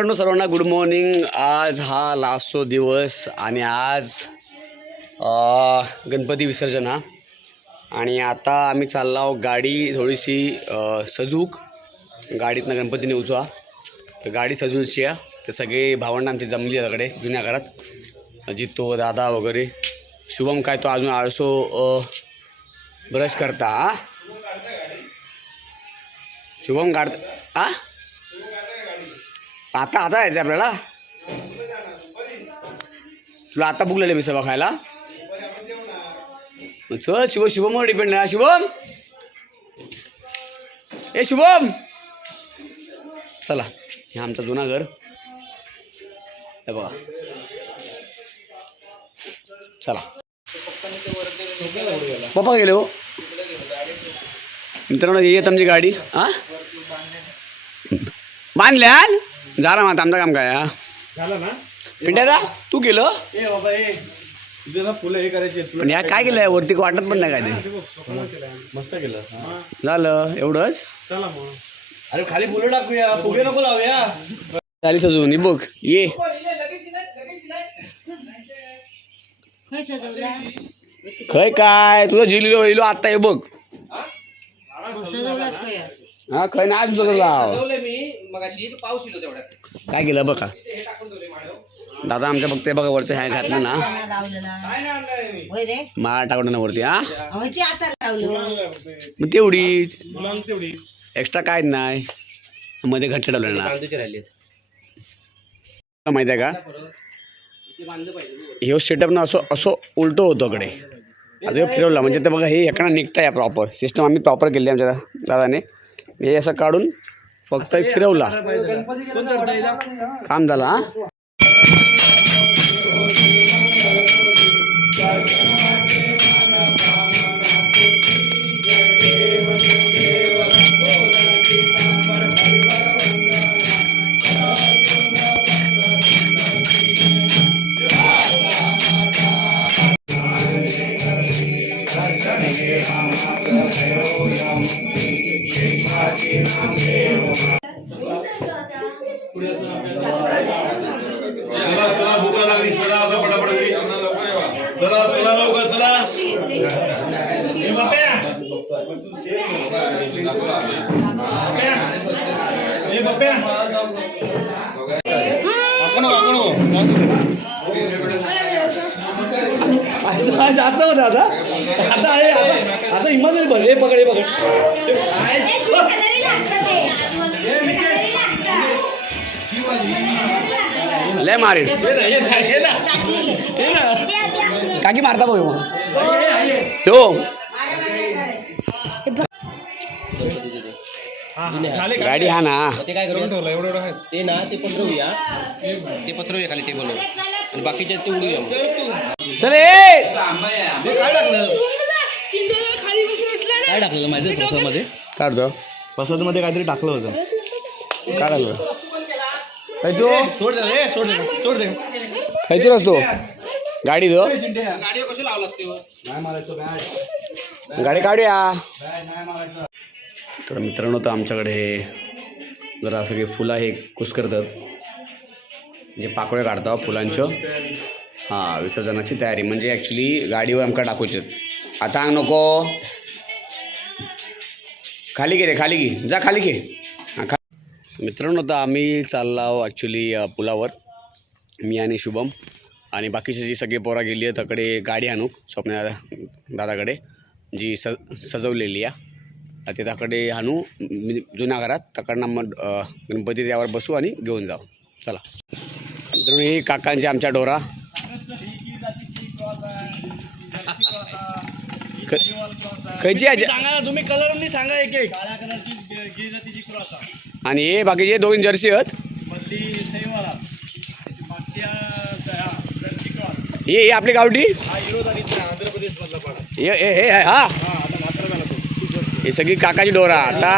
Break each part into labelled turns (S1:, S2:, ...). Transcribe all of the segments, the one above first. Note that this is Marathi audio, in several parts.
S1: मित्रांनो सर्वांना गुड मॉर्निंग आज हा लास्टचा दिवस आणि आज गणपती विसर्जन. हा आणि आता आम्ही चाललो आहोत गाडी थोडीशी सजूक. गाडीतनं गणपती नेऊचो तर गाडी सजूची आहे तर सगळे भावंडं आमची जमली आहे सगळे जुन्या घरात. जितो दादा वगैरे. शुभम काय तो अजून आळसो ब्रश करता शुभम काढता आ आता आता जायचं आपल्याला? तुला आता बुकलेले मी सभा खायला. चल शुभम शुभमवर डिपेंड आहे शुभम! ए शुभम! चला हे आमचं जुना घर. हे बघा. चला. पप्पा गेले हो. मित्रांनो येत आमची गाडी. हा बांधल्या झाला मग आमचं काम काय हा?
S2: झालं ना?
S1: पिंट्यादा तू गेलं.
S2: ए बाबा ए तुझे ना फुलं हे करायचे तुला
S1: पण या काय केलंय? वरती वाटत पण नाही काय ते?
S2: मस्त केलं. हा.
S1: झालं एवढंच?
S2: चला मग. अरे खाली फुलं टाकूया. फुगे नको लावूया.
S1: झाली सजून ही बघ ये.
S3: खय सजवला
S1: खय काय तुझं झिलिलो वहिलो आता हे? बघ
S3: सजवलाच काय
S1: हा खय नाही आज सजवला
S4: मी मगाशी पाऊस येलो तेवढ्यात
S1: काय केलं बघा. दादा आमच्या फक्त हे बघा वरचं ह्या घातलं ना.
S3: लावलेला
S2: काय नाही आणलंय मी
S3: होय रे.
S1: माळ टाकून ना वरती हा.
S3: होय ते आता लावलं.
S1: मग तेवढीच.
S2: मुलांना तेवढी.
S1: एक्स्ट्रा काय नाही. मध्ये घट्ट ठेवलं ना.
S4: बांधूचे राहिलेत.
S1: माहिती आहे का?
S4: ते बांधलं पाहिजे
S1: ह्यो सेटअप ना असं असं उलटं होतं कडे आता ह्यो फिरवला म्हणजे ते बघा हे एकानं निघता या प्रॉपर सिस्टम आम्ही प्रॉपर केली आमच्या दादाने. हे असं काढून फक्त एक फिरवला. काम झाला हा?
S5: चला चला भूका लागली चला आता पटापट घरी. चला चला लवकर चला
S2: ए बाप्या आपण आपण
S1: जास्त होतं आता. आता आहे आता आता इमानदारी बघ. हे पकड हे पकड लय मारेल. काकी मारता बघ. मग हो गाडी हा ना.
S4: ते काय करूया
S2: ठेवलं एवढं एवढं आहे
S4: ते ना ते पसरवूया ते पसरवूया खाली टेबलवर आणि बाकीचे ते उडूया मग.
S1: चल ए!
S2: हे काय टाकलं
S3: खाली बसून उठला
S2: काय टाकलेलं माहिती प्रसादमध्ये
S1: काढतो.
S2: प्रसादमध्ये काहीतरी टाकलं होतं.
S1: काढायला खायचो?
S2: सोड दे ए, सोड दे सोड दे
S1: खायचो असतो. गाडी दो.
S2: बॅट
S1: गाडी काढूया. तर मित्रांनो तर आमच्याकडे हे जरा सगळे फुलं हे कुस करतात. म्हणजे पाकोळे काढता फुलांचं. हां विसर्जनाची तयारी. म्हणजे ॲक्च्युली गाडीवर आमकां टाकूचे. आता हांग नको. खाली घे रे खाली घे. जा खाली घे. हां खा मित्रांनो आता आम्ही चाललो आहो ॲक्च्युली पुलावर. मी आणि शुभम. आणि बाकीची जी सगळी पोरा गेली आहे तकडे गाडी आणू स्वप्न दादा दादाकडे जी स सजवलेली आहे. ते त्याकडे आणू. जुन्या घरात तकडनं मग गणपती त्यावर बसू आणि घेऊन जाऊ. चला. मित्रांनो ही काकांची आमच्या डोरा खयची आहे
S2: सांगा तुम्ही कलर सांगा एक एक.
S1: आणि हे बाकीचे दोन जर्सी आहेत हे हे आपली गावठी?
S2: हा हिरो जातीचा आंध्र प्रदेश मधला पाडा
S1: हे हे हे हा.
S2: हा
S1: ही सगळी काकाची डोरा आता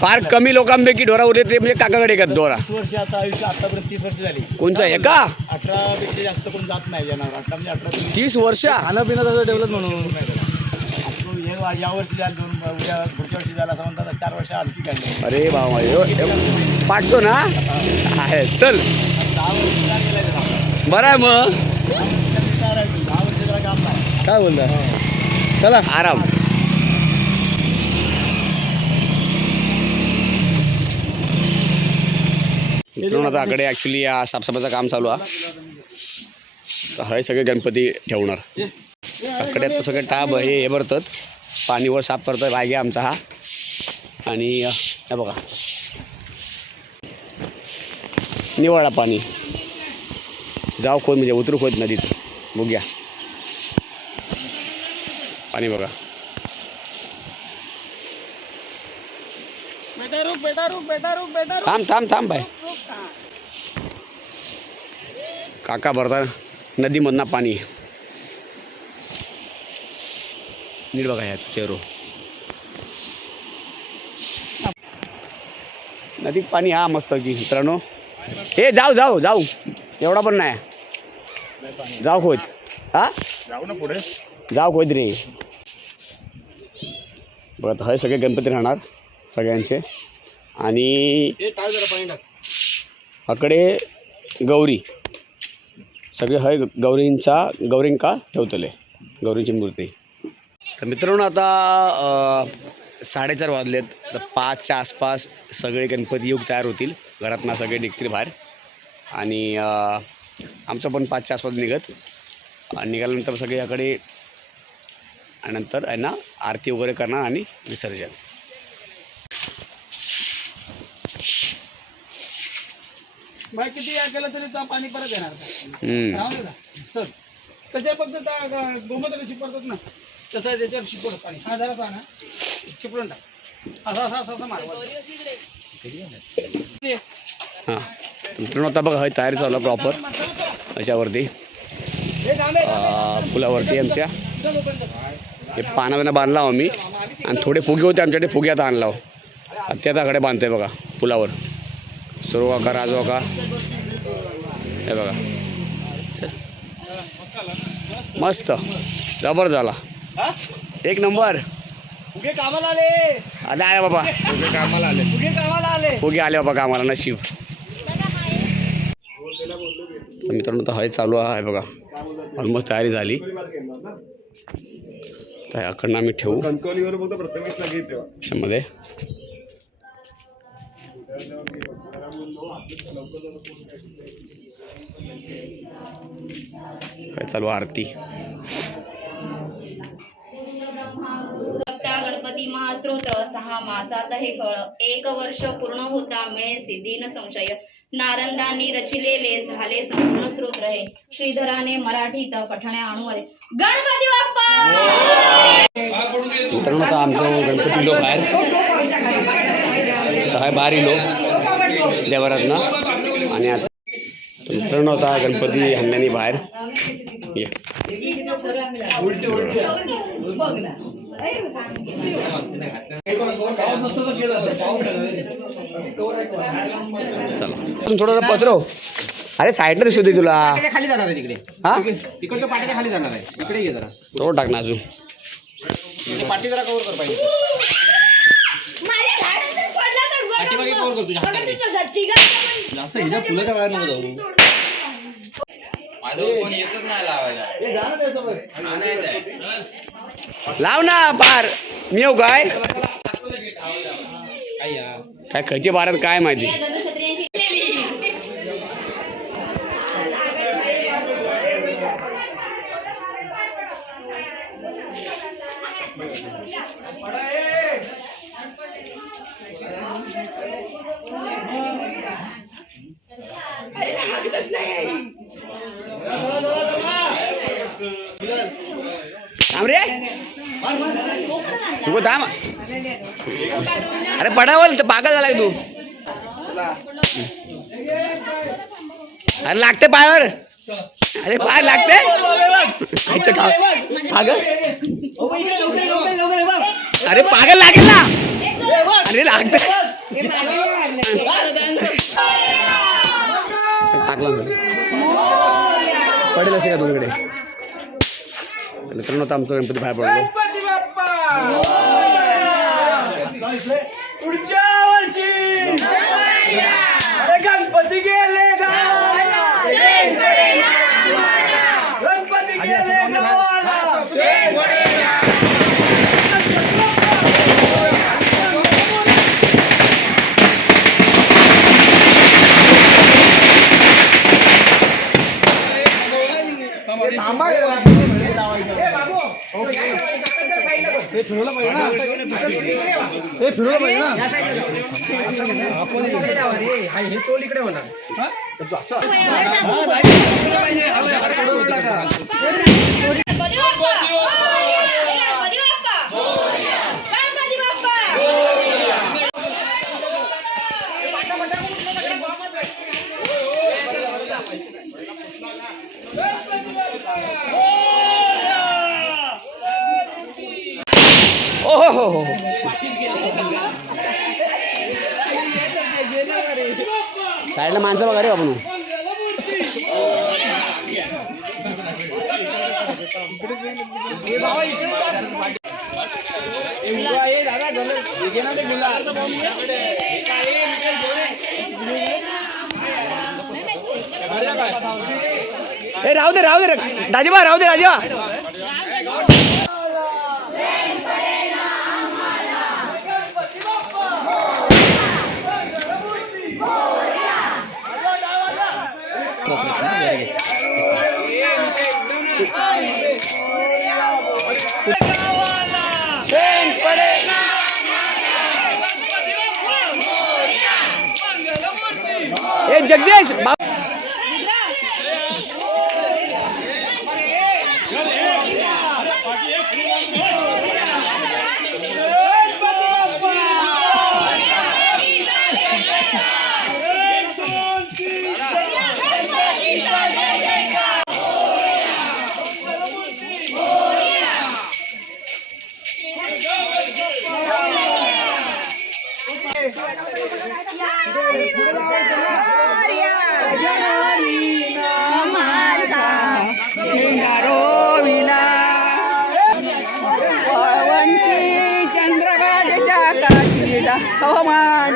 S1: फार कमी लोकांपैकी डोरा उरले ते म्हणजे काकाकडे येतात डोरा
S2: तीस वर्ष आता आयुष्य आतापर्यंत तीस वर्ष झाली.
S1: कोणचा आहे? का?
S2: अठरा पेक्षा जास्त कोण जात नाही जनावर अठरा म्हणजे अठरा ते
S1: तीस वर्ष?
S2: खाणं पिणं तसं डेव्हलप म्हणून हे या वर्षी झालं दोन उद्या पुढच्या वर्षी झालं असं म्हणतात चार वर्ष आणखी काढले
S1: अरे बाबा पाठतो ना? आहे चल.
S2: दहा वर्ष.
S1: बरं आहे मग.
S2: काय राहिलं? दहा वर्ष जरा काम नाही
S1: काय बोलता चला. आराम. मित्रांनो आता आकडे ॲक्च्युली या साफसफाईचं काम चालू आहे. तर हे सगळे गणपती ठेवणार. आकड्यात तर सगळे टाब हे हे भरतात. पाणीवर साफ करतात बागे आमचा हा. आणि हे बघा. निवाळा पाणी. जाऊ खोद म्हणजे उतरू खोद नदीत. बघूया. पाणी बघा. थांब थांब थांब बाय काका भरता नदीमधनं पाणी. नीट बघा या चेरो नदीत पाणी हा मस्त की मित्रांनो. हे जाऊ जाऊ जाऊ. एवढा पण नाही. जाऊ खोत. हा?
S2: जाऊ ना पुढे.
S1: जाऊ खोत रे. बघा हे सगळे गणपती राहणार सगळ्यांचे. आणि अकडे गौरी. सगळे हय गौरींचा गौरींका ठेवतले गौरींची मूर्ती. तर मित्रांनो आता साडेचार वाजलेत. तर पाचच्या आसपास सगळे गणपती योग तयार होतील. घरातनं सगळे निघतील बाहेर. आणि आमचं पण पाचच्या आसपास निघत. निघाल्यानंतर सगळे याकडे आणि नंतर आहे ना आरती वगैरे करणार आणि विसर्जन.
S2: बाई किती या केलं तरी पाणी परत येणार.
S1: हम्म.
S2: राहू दे ना. चल. त्याच्या फक्त त्या गोमताला शिपडतात ना. तसं त्याच्यावर शिपडत पाणी. हा पाहा ना. शिपडून टाक. असं असं असं असं मार. ते.
S1: हां. मित्रांनो आता बघा तयारी चालू आहे प्रॉपर याच्यावरती
S2: हे झाले.
S1: अं, पुलावरती आमच्या. हे पाना बिना बांधला हो मी आणि थोडे फुगे होते आमच्याकडे फुगे आता आणला हो. ते आता कडे बांधतोय बघा पुलावर. सुरू का राजवा का हे बघा. चल. मस्त. जबर झाला? एक नंबर.
S2: उगे कामाला आले.
S1: आले आले बाबा.
S4: कामाला आले.
S2: उगे कामाला आले.
S1: फुगे आले बाबा कामाला नशीब. तर मित्रांनो तर हय चालू आहे बघा. ऑलमोस्ट तयारी झाली. तर याकडनं आम्ही ठेवू.
S5: कणकवलीवर
S1: चालू आरती.
S6: महास्तोत्र सहा मासात हे फळ. एक वर्ष पूर्ण होता मिळे सिद्धी न संशय. नारंदांनी रचिलेले झाले संपूर्ण स्तोत्र हे. श्रीधराने मराठीत पठण्या आणूमध्ये गणपती बाप्पा!
S1: मित्रांनो आमचं गणपती लोक हाय बाहेर लोक. देवारातनं. आणि आता तर मित्रांनो आता गणपती हल्ल्याने बाहेर. ये. चला. थोडंसं पसरव. अरे साईडला दिसू दे तुला.
S4: खाली जाणार आहे तिकडे.
S1: हा?
S4: तिकडच्या पाट्याच्या खाली जाणार आहे. इकडे ये जरा.
S1: थोडं टाक ना अजून.
S4: ते पाटी जरा कव्हर कर पाहिजे.
S2: असं हिच्या फुलाच्या बाहेर नको जाऊ. जा ना त्याच्यासोबत.
S1: लाव ना बार. मी येऊ काय? काय खयचे बारात काय माहिती रे तू थांब अरे पडावल तर पागल झाला तू। अरे लागते पायावर अरे पाय लागते। पागल। अरे पागल लागेल ना। अरे लागते। टाकला पडेल असे का तुमकडे मित्रांनो आता आमचं गणपती बाहेर पडलो.
S2: हे फिरवलं पाहिजे. ना
S6: गणपती बाप्पा गणपती बाप्पा गणपती बाप्पा
S1: ओ हो हो हो साईडला माणसं बघा रे आपण ए राहू दे राहू दे राजीबा राहू दे राजीबा. ए 好，好嘛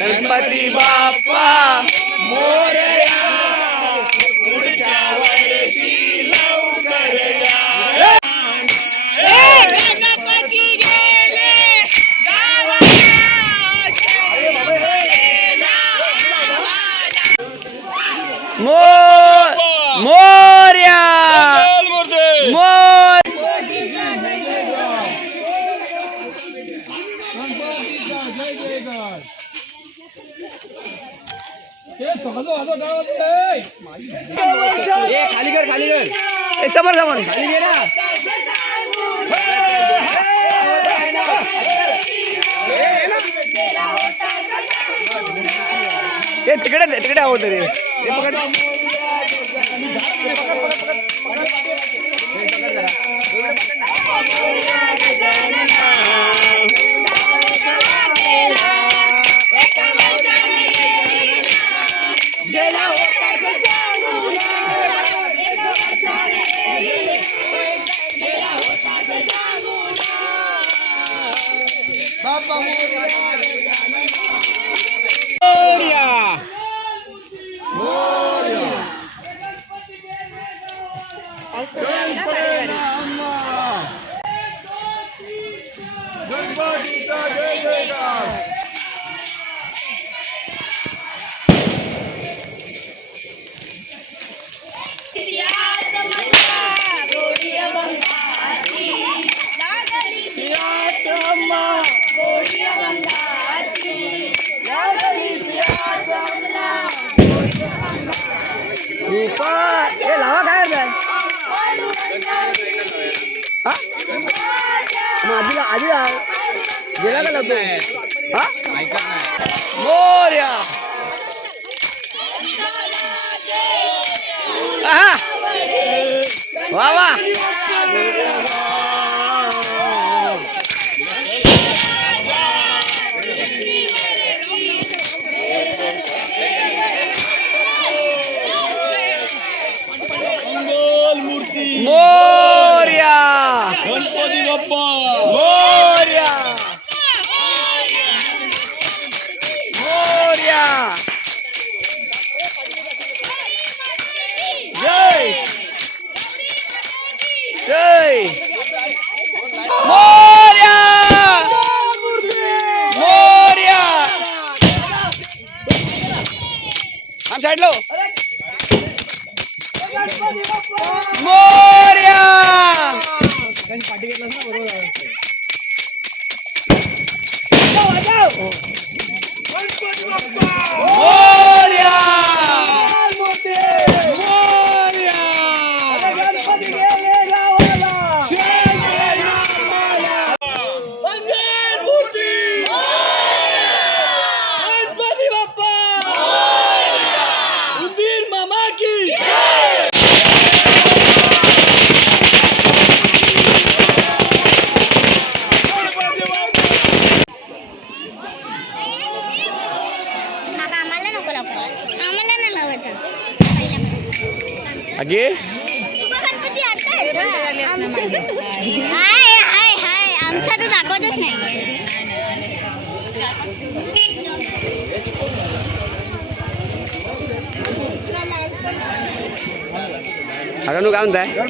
S1: गणपती बाप्पा कर ए समोर समोर खाली घे ना ए तिकडे तिकडे आहो तरी ते पकड मोर्या.
S7: आता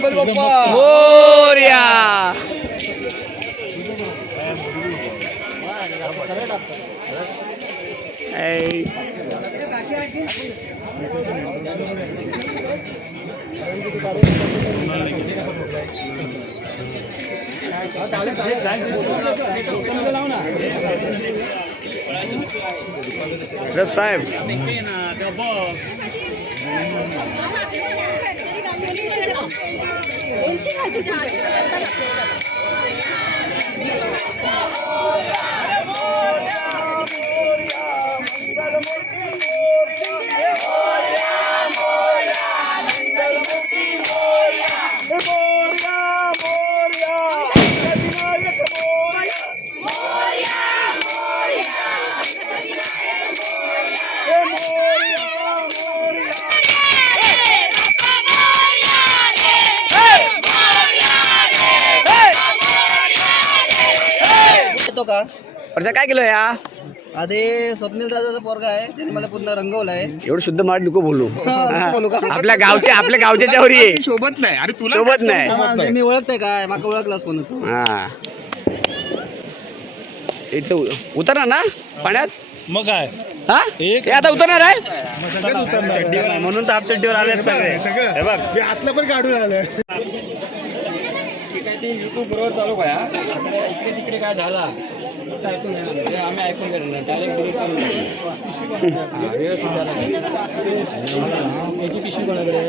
S1: 我现在就家里，
S8: 大家。
S1: वर्षा काय केलं या
S8: आधी स्वप्नील दादाचा पोरगा आहे त्याने मला पूर्ण रंगवलाय.
S1: एवढं शुद्ध मराठी नको बोलू.
S8: का?
S1: आपल्या गावच्या आपल्या गावच्या आहे
S5: सोबत नाही. अरे तुला
S1: सोबत नाही.
S8: हा, म्हणजे मी ओळखतोय काय? माका ओळखलास कोण तू
S1: हा. इथं उ- उतरणार ना? पाण्यात?
S5: मग काय?
S1: हा? हे आता उतरणार आहे?
S5: म्हणून तर आप चड्डीवर आले सगळे हे बघ. मी आतलं पण काढून आलं
S4: युट्यूब बरोबर चालू करा. इकडे तिकडे काय झाला. आम्ही ऐकून घेणार डायरेक्ट डिलीट करून टाकू. व्यवस्थित झाला. याची पिशवी कोणाकडे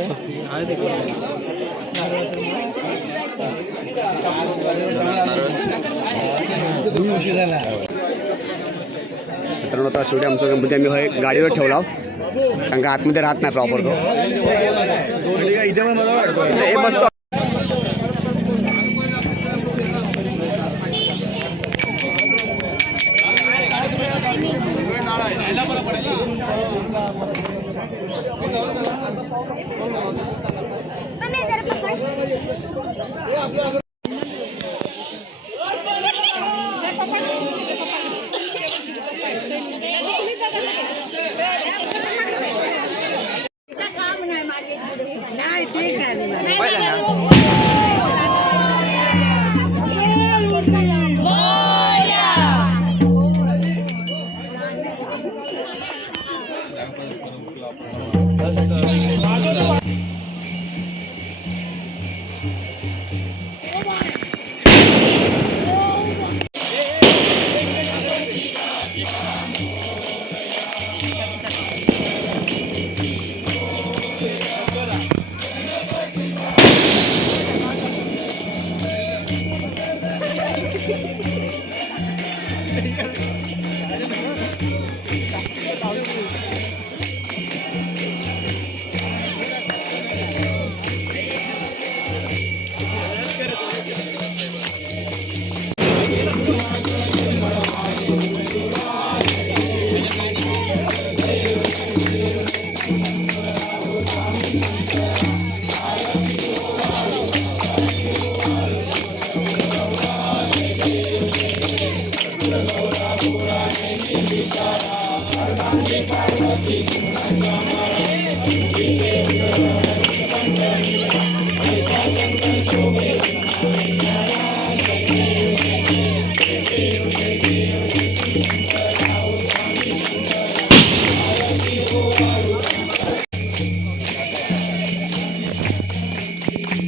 S1: मित्रांनो आता शेवटी आमचा गणपती आम्ही गाडीवर ठेवला कारण का आतमध्ये राहत नाही प्रॉपर तो हे मस्त
S8: बघ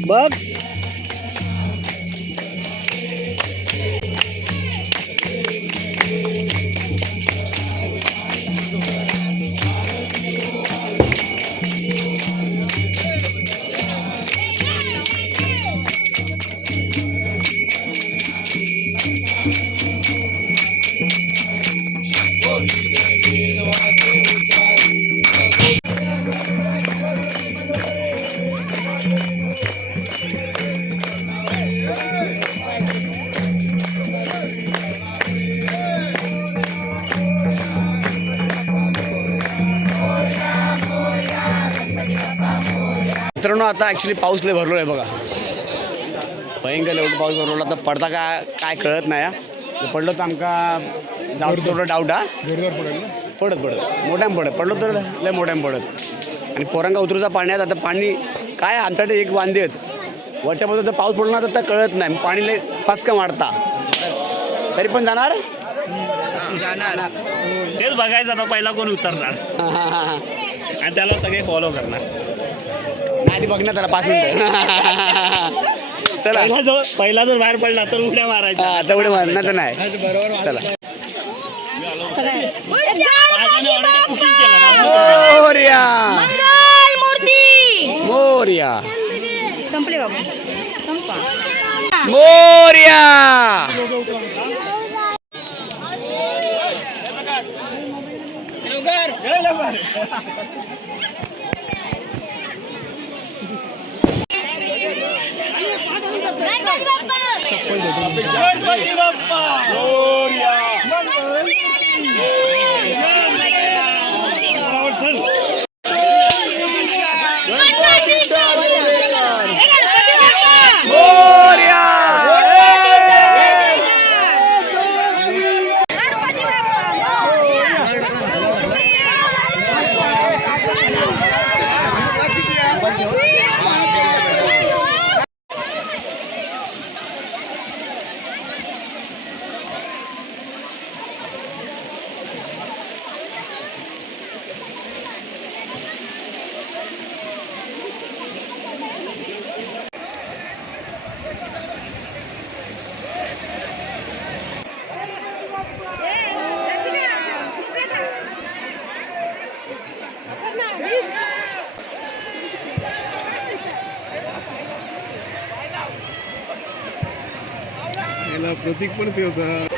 S1: मित्रांनो आता ॲक्च्युली पाऊस लय भरलो आहे बघा. भयंकर लेवल पाऊस भरवला तर पडता काय काय कळत नाही हा. जर पडलं तर आमका डाऊट थोडं डाऊट हा. पडत पडत. मोठ्याम पडत. पडलो तर लय मोठ्याम पडत. आणि पोरांका उतरूचा पाण्यात आता पाणी काय आमच्याकडे एक वांदे आहेत. वरच्या बाजूचा पाऊस पडला तर कळत नाही. पाणी लय फासका मारता. तरी पण जाणार?
S9: तेच बघायचं आता पहिला कोण उतरणार. आणि त्याला सगळे फॉलो करणार.
S1: नाही ती बघणार त्याला पाच मिनिटं. चला.
S9: पहिला जो पहिला जर बाहेर पडला तर उड्या मारायच्या.
S1: हा तेवढे म्हणणार तर नाही. चला. मोर्या.
S6: मूर्ती!
S1: मोर्या.
S6: संपले बाबा. संपा.
S1: Morya.
S5: tem que
S1: pôr
S5: no peso. Ah.